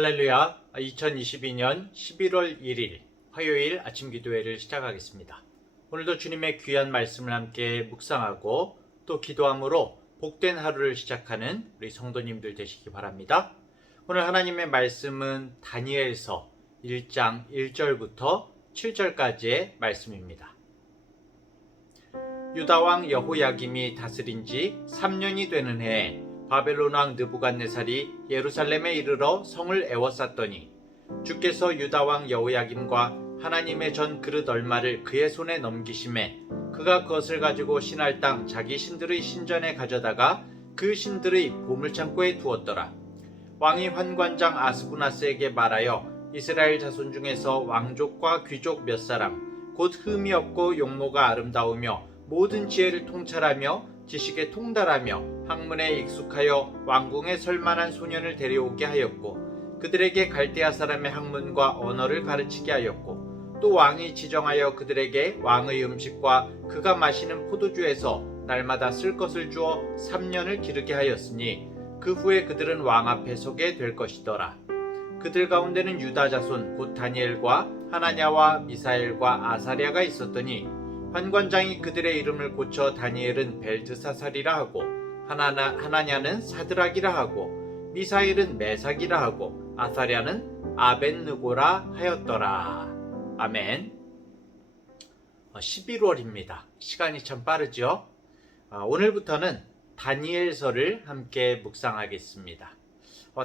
할렐루야. 2022년 11월 1일 화요일 아침 기도회를 시작하겠습니다. 오늘도 주님의 귀한 말씀을 함께 묵상하고 또 기도함으로 복된 하루를 시작하는 우리 성도님들 되시기 바랍니다. 오늘 하나님의 말씀은 다니엘서 1장 1절부터 7절까지의 말씀입니다. 유다 왕 여호야김이 다스린 지 3년이 되는 해에 바벨론 왕 느부갓네살이 예루살렘에 이르러 성을 에워쌌더니 주께서 유다 왕 여호야김과 하나님의 전 그릇 얼마를 그의 손에 넘기심에 그가 그것을 가지고 신할 땅 자기 신들의 신전에 가져다가 그 신들의 보물창고에 두었더라. 왕이 환관장 아스부나스에게 말하여 이스라엘 자손 중에서 왕족과 귀족 몇 사람 곧 흠이 없고 용모가 아름다우며 모든 지혜를 통찰하며 지식에 통달하며 학문에 익숙하여 왕궁에 설만한 소년을 데려오게 하였고 그들에게 갈대아 사람의 학문과 언어를 가르치게 하였고 또 왕이 지정하여 그들에게 왕의 음식과 그가 마시는 포도주에서 날마다 쓸 것을 주어 3년을 기르게 하였으니 그 후에 그들은 왕 앞에 서게 될 것이더라. 그들 가운데는 유다 자손 곧 다니엘과 하나냐와 미사엘과 아사랴가 있었더니 환관장이 그들의 이름을 고쳐 다니엘은 벨드사살이라 하고 하나냐는 사드락이라 하고 미사엘은 메삭이라 하고 아사랴는 아벳느고라 하였더라. 아멘. 11월입니다. 시간이 참 빠르죠? 오늘부터는 다니엘서를 함께 묵상하겠습니다.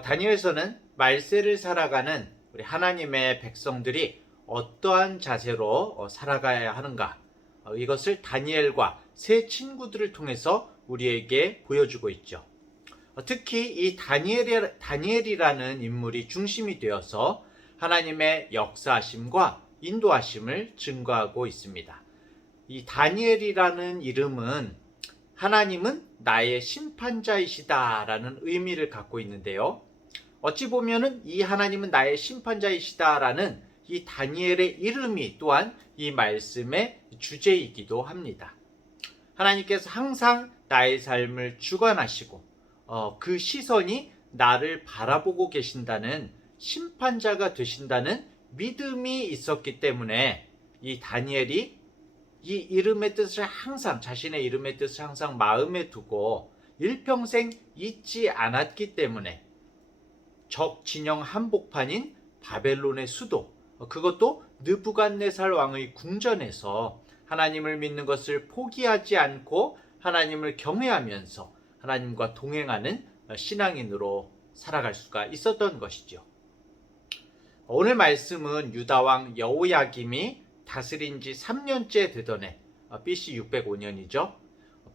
다니엘서는 말세를 살아가는 우리 하나님의 백성들이 어떠한 자세로 살아가야 하는가, 이것을 다니엘과 세 친구들을 통해서 우리에게 보여주고 있죠. 특히 이 다니엘이라는 인물이 중심이 되어서 하나님의 역사하심과 인도하심을 증거하고 있습니다. 이 다니엘이라는 이름은 하나님은 나의 심판자이시다라는 의미를 갖고 있는데요. 어찌 보면은 이 하나님은 나의 심판자이시다라는 이 다니엘의 이름이 또한 이 말씀의 주제이기도 합니다. 하나님께서 항상 나의 삶을 주관하시고 그 시선이 나를 바라보고 계신다는 심판자가 되신다는 믿음이 있었기 때문에 이 다니엘이 이 이름의 뜻을 항상 자신의 이름의 뜻을 항상 마음에 두고 일평생 잊지 않았기 때문에 적 진영 한복판인 바벨론의 수도, 그것도 느부갓네살 왕의 궁전에서 하나님을 믿는 것을 포기하지 않고 하나님을 경외하면서 하나님과 동행하는 신앙인으로 살아갈 수가 있었던 것이죠. 오늘 말씀은 유다 왕 여호야김이 다스린 지 3년째 되던 해, BC 605년이죠.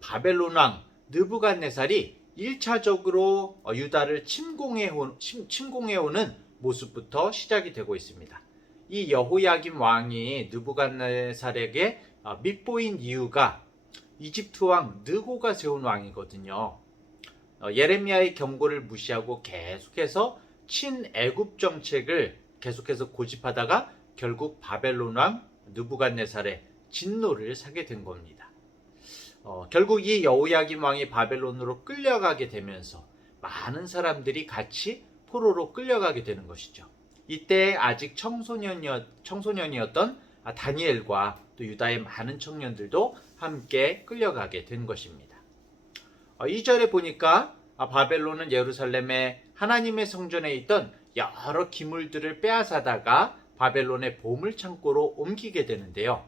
바벨론 왕 느부갓네살이 1차적으로 유다를 침공해오는 모습부터 시작이 되고 있습니다. 이 여호야김 왕이 느부갓네살에게 밉보인 이유가 이집트 왕 느고가 세운 왕이거든요. 예레미야의 경고를 무시하고 계속해서 친애굽 정책을 계속해서 고집하다가 결국 바벨론 왕 느부갓네살의 진노를 사게 된 겁니다. 결국 이 여호야김 왕이 바벨론으로 끌려가게 되면서 많은 사람들이 같이 포로로 끌려가게 되는 것이죠. 이때 아직 청소년이었던 다니엘과 또 유다의 많은 청년들도 함께 끌려가게 된 것입니다. 2절에 보니까 바벨론은 예루살렘에 하나님의 성전에 있던 여러 기물들을 빼앗아다가 바벨론의 보물창고로 옮기게 되는데요.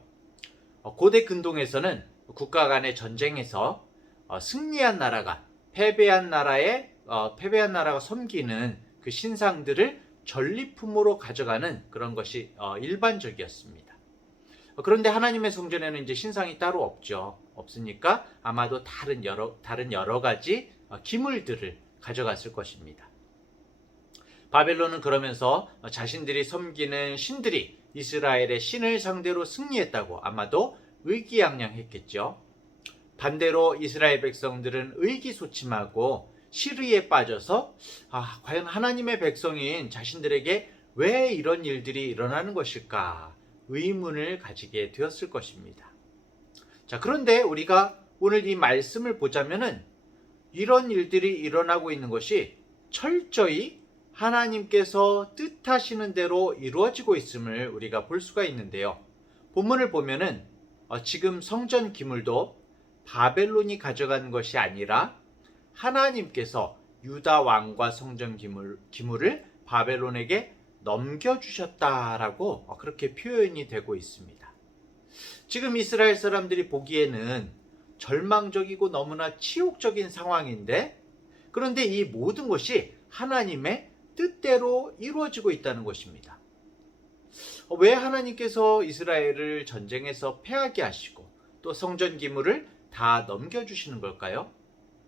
고대 근동에서는 국가 간의 전쟁에서 승리한 나라가 패배한 나라가 섬기는 그 신상들을 전리품으로 가져가는 그런 것이 일반적이었습니다. 그런데 하나님의 성전에는 이제 신상이 따로 없으니까 아마도 다른 여러 가지 기물들을 가져갔을 것입니다. 바벨론은 그러면서 자신들이 섬기는 신들이 이스라엘의 신을 상대로 승리했다고 아마도 의기양양했겠죠. 반대로 이스라엘 백성들은 의기소침하고 시리에 빠져서 과연 하나님의 백성인 자신들에게 왜 이런 일들이 일어나는 것일까 의문을 가지게 되었을 것입니다. 자, 그런데 우리가 오늘 이 말씀을 보자면은 이런 일들이 일어나고 있는 것이 철저히 하나님께서 뜻하시는 대로 이루어지고 있음을 우리가 볼 수가 있는데요. 본문을 보면은 지금 성전 기물도 바벨론이 가져간 것이 아니라 하나님께서 유다 왕과 성전 기물을 바벨론에게 넘겨주셨다라고 그렇게 표현이 되고 있습니다. 지금 이스라엘 사람들이 보기에는 절망적이고 너무나 치욕적인 상황인데, 그런데 이 모든 것이 하나님의 뜻대로 이루어지고 있다는 것입니다. 왜 하나님께서 이스라엘을 전쟁에서 패하게 하시고 또 성전 기물을 다 넘겨주시는 걸까요?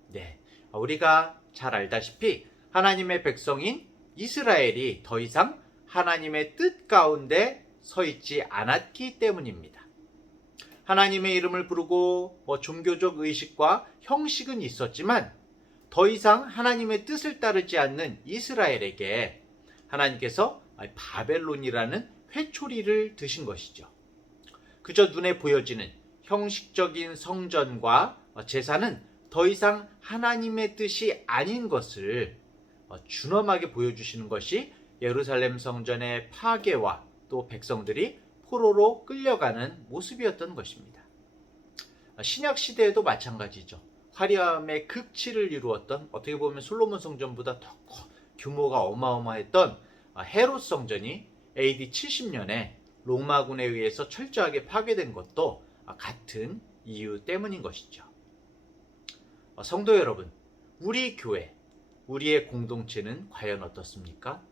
네, 우리가 잘 알다시피 하나님의 백성인 이스라엘이 더 이상 하나님의 뜻 가운데 서 있지 않았기 때문입니다. 하나님의 이름을 부르고 종교적 의식과 형식은 있었지만 더 이상 하나님의 뜻을 따르지 않는 이스라엘에게 하나님께서 바벨론이라는 회초리를 드신 것이죠. 그저 눈에 보여지는 형식적인 성전과 제사는 더 이상 하나님의 뜻이 아닌 것을 준엄하게 보여주시는 것이 예루살렘 성전의 파괴와 또 백성들이 포로로 끌려가는 모습이었던 것입니다. 신약 시대에도 마찬가지죠. 화려함의 극치를 이루었던, 어떻게 보면 솔로몬 성전보다 더 규모가 어마어마했던 헤롯 성전이 AD 70년에 로마군에 의해서 철저하게 파괴된 것도 같은 이유 때문인 것이죠. 성도 여러분, 우리 교회, 우리의 공동체는 과연 어떻습니까?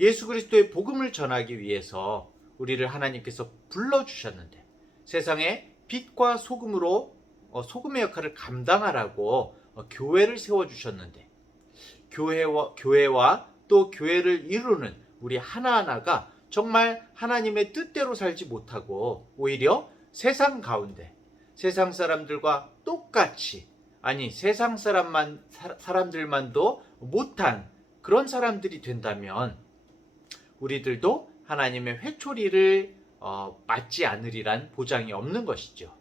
예수 그리스도의 복음을 전하기 위해서 우리를 하나님께서 불러주셨는데, 세상에 빛과 소금으로 소금의 역할을 감당하라고 교회를 세워주셨는데, 교회와 또 교회를 이루는 우리 하나하나가 정말 하나님의 뜻대로 살지 못하고 오히려 세상 가운데 세상 사람들과 똑같이, 아니 세상 사람들만도 못한 그런 사람들이 된다면 우리들도 하나님의 회초리를 맞지 않으리란 보장이 없는 것이죠.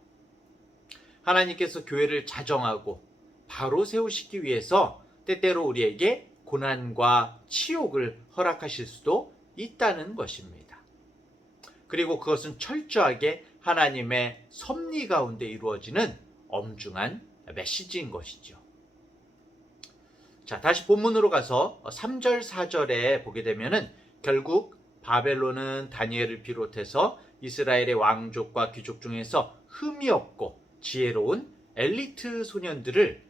하나님께서 교회를 자정하고 바로 세우시기 위해서 때때로 우리에게 고난과 치욕을 허락하실 수도 있다는 것입니다. 그리고 그것은 철저하게 하나님의 섭리 가운데 이루어지는 엄중한 메시지인 것이죠. 자, 다시 본문으로 가서 3절 4절에 보게 되면은 결국 바벨론은 다니엘을 비롯해서 이스라엘의 왕족과 귀족 중에서 흠이 없고 지혜로운 엘리트 소년들을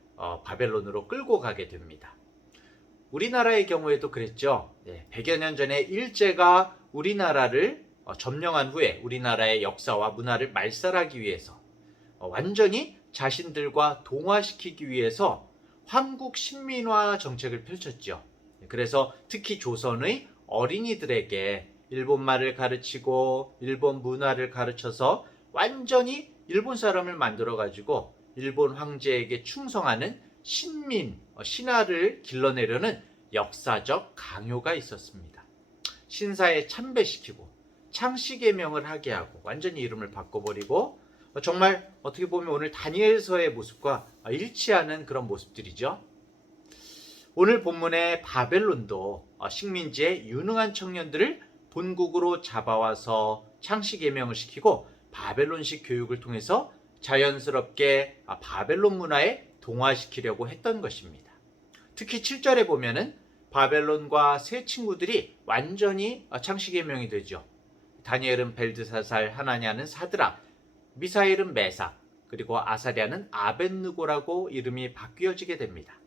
바벨론으로 끌고 가게 됩니다. 우리나라의 경우에도 그랬죠. 100여 년 전에 일제가 우리나라를 점령한 후에 우리나라의 역사와 문화를 말살하기 위해서 완전히 자신들과 동화시키기 위해서 황국 신민화 정책을 펼쳤죠. 그래서 특히 조선의 어린이들에게 일본말을 가르치고 일본 문화를 가르쳐서 완전히 일본 사람을 만들어가지고 일본 황제에게 충성하는 신화를 길러내려는 역사적 강요가 있었습니다. 신사에 참배시키고 창씨개명을 하게 하고 완전히 이름을 바꿔버리고, 정말 어떻게 보면 오늘 다니엘서의 모습과 일치하는 그런 모습들이죠. 오늘 본문의 바벨론도 식민지의 유능한 청년들을 본국으로 잡아와서 창씨개명을 시키고 바벨론식 교육을 통해서 자연스럽게 바벨론 문화에 동화시키려고 했던 것입니다. 특히 7절에 보면은 바벨론과 세 친구들이 완전히 창씨개명이 되죠. 다니엘은 벨드사살, 하나냐는 사드락, 미사엘은 메삭, 그리고 아사랴는 아벳느고라고 이름이 바뀌어지게 됩니다.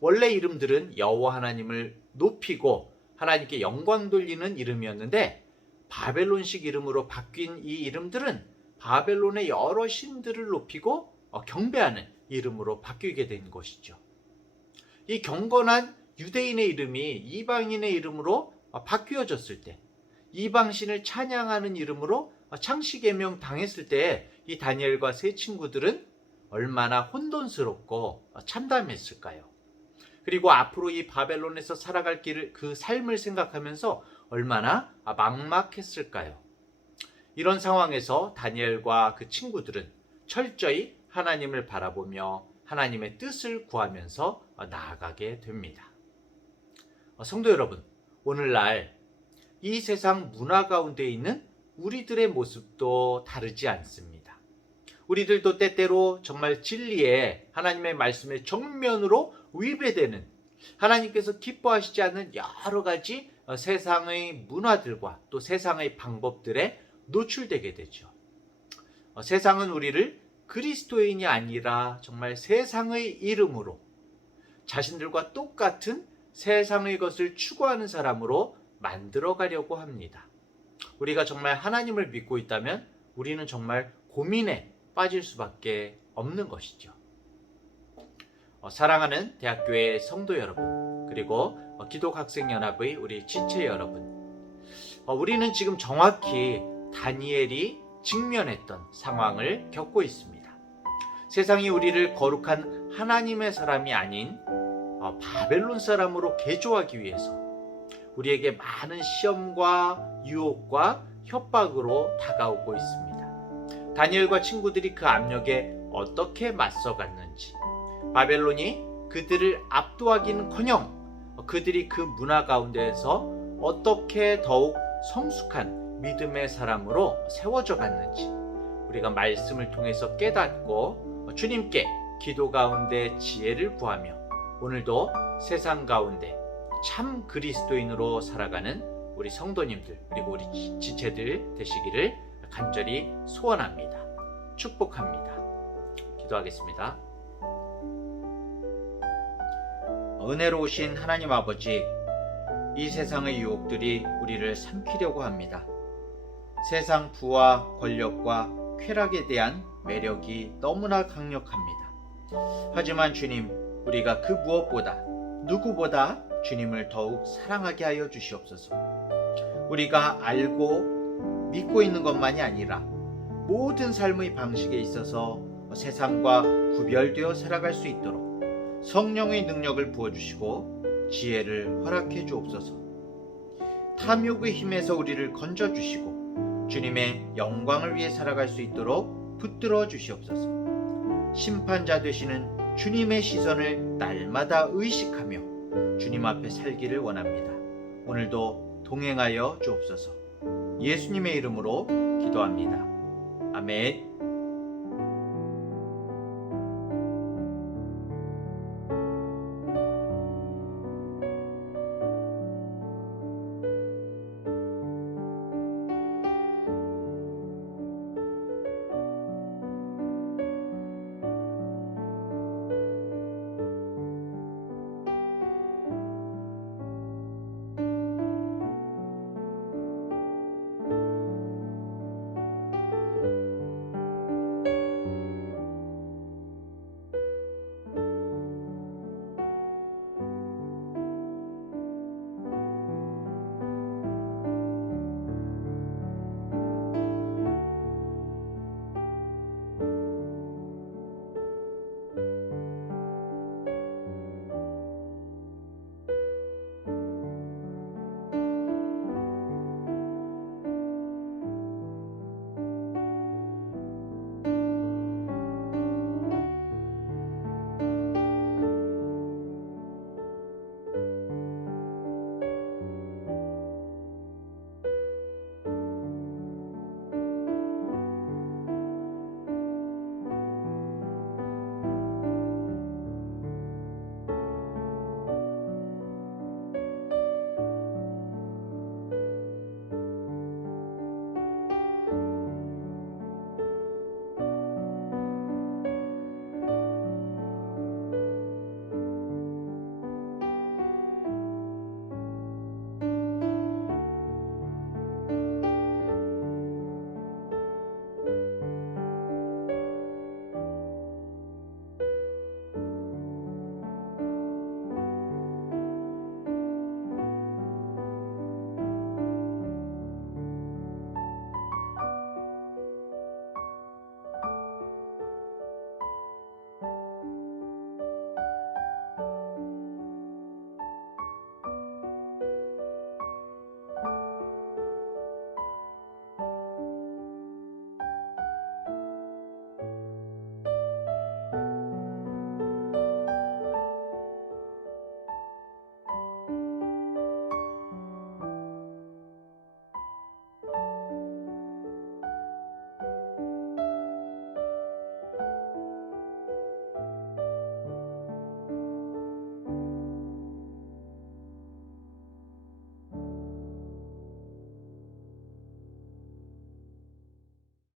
원래 이름들은 여호와 하나님을 높이고 하나님께 영광 돌리는 이름이었는데, 바벨론식 이름으로 바뀐 이 이름들은 바벨론의 여러 신들을 높이고 경배하는 이름으로 바뀌게 된 것이죠. 이 경건한 유대인의 이름이 이방인의 이름으로 바뀌어졌을 때, 이방신을 찬양하는 이름으로 창씨개명 당했을 때 이 다니엘과 세 친구들은 얼마나 혼돈스럽고 참담했을까요? 그리고 앞으로 이 바벨론에서 살아갈 길을, 그 삶을 생각하면서 얼마나 막막했을까요? 이런 상황에서 다니엘과 그 친구들은 철저히 하나님을 바라보며 하나님의 뜻을 구하면서 나아가게 됩니다. 성도 여러분, 오늘날 이 세상 문화 가운데 있는 우리들의 모습도 다르지 않습니다. 우리들도 때때로 정말 진리에 하나님의 말씀에 정면으로 위배되는, 하나님께서 기뻐하시지 않는 여러 가지 세상의 문화들과 또 세상의 방법들에 노출되게 되죠. 세상은 우리를 그리스도인이 아니라 정말 세상의 이름으로 자신들과 똑같은 세상의 것을 추구하는 사람으로 만들어 가려고 합니다. 우리가 정말 하나님을 믿고 있다면 우리는 정말 고민에 빠질 수밖에 없는 것이죠. 사랑하는 대학교의 성도 여러분, 그리고 기독학생연합의 우리 지체 여러분, 우리는 지금 정확히 다니엘이 직면했던 상황을 겪고 있습니다. 세상이 우리를 거룩한 하나님의 사람이 아닌 바벨론 사람으로 개조하기 위해서 우리에게 많은 시험과 유혹과 협박으로 다가오고 있습니다. 다니엘과 친구들이 그 압력에 어떻게 맞서갔는지, 바벨론이 그들을 압도하기는커녕 그들이 그 문화 가운데에서 어떻게 더욱 성숙한 믿음의 사람으로 세워져 갔는지 우리가 말씀을 통해서 깨닫고 주님께 기도 가운데 지혜를 구하며 오늘도 세상 가운데 참 그리스도인으로 살아가는 우리 성도님들 그리고 우리 지체들 되시기를 간절히 소원합니다. 축복합니다. 기도하겠습니다. 은혜로우신 하나님 아버지, 이 세상의 유혹들이 우리를 삼키려고 합니다. 세상 부와 권력과 쾌락에 대한 매력이 너무나 강력합니다. 하지만 주님, 우리가 그 무엇보다 누구보다 주님을 더욱 사랑하게 하여 주시옵소서. 우리가 알고 믿고 있는 것만이 아니라 모든 삶의 방식에 있어서 세상과 구별되어 살아갈 수 있도록 성령의 능력을 부어주시고 지혜를 허락해 주옵소서. 탐욕의 힘에서 우리를 건져주시고 주님의 영광을 위해 살아갈 수 있도록 붙들어 주시옵소서. 심판자 되시는 주님의 시선을 날마다 의식하며 주님 앞에 살기를 원합니다. 오늘도 동행하여 주옵소서. 예수님의 이름으로 기도합니다. 아멘.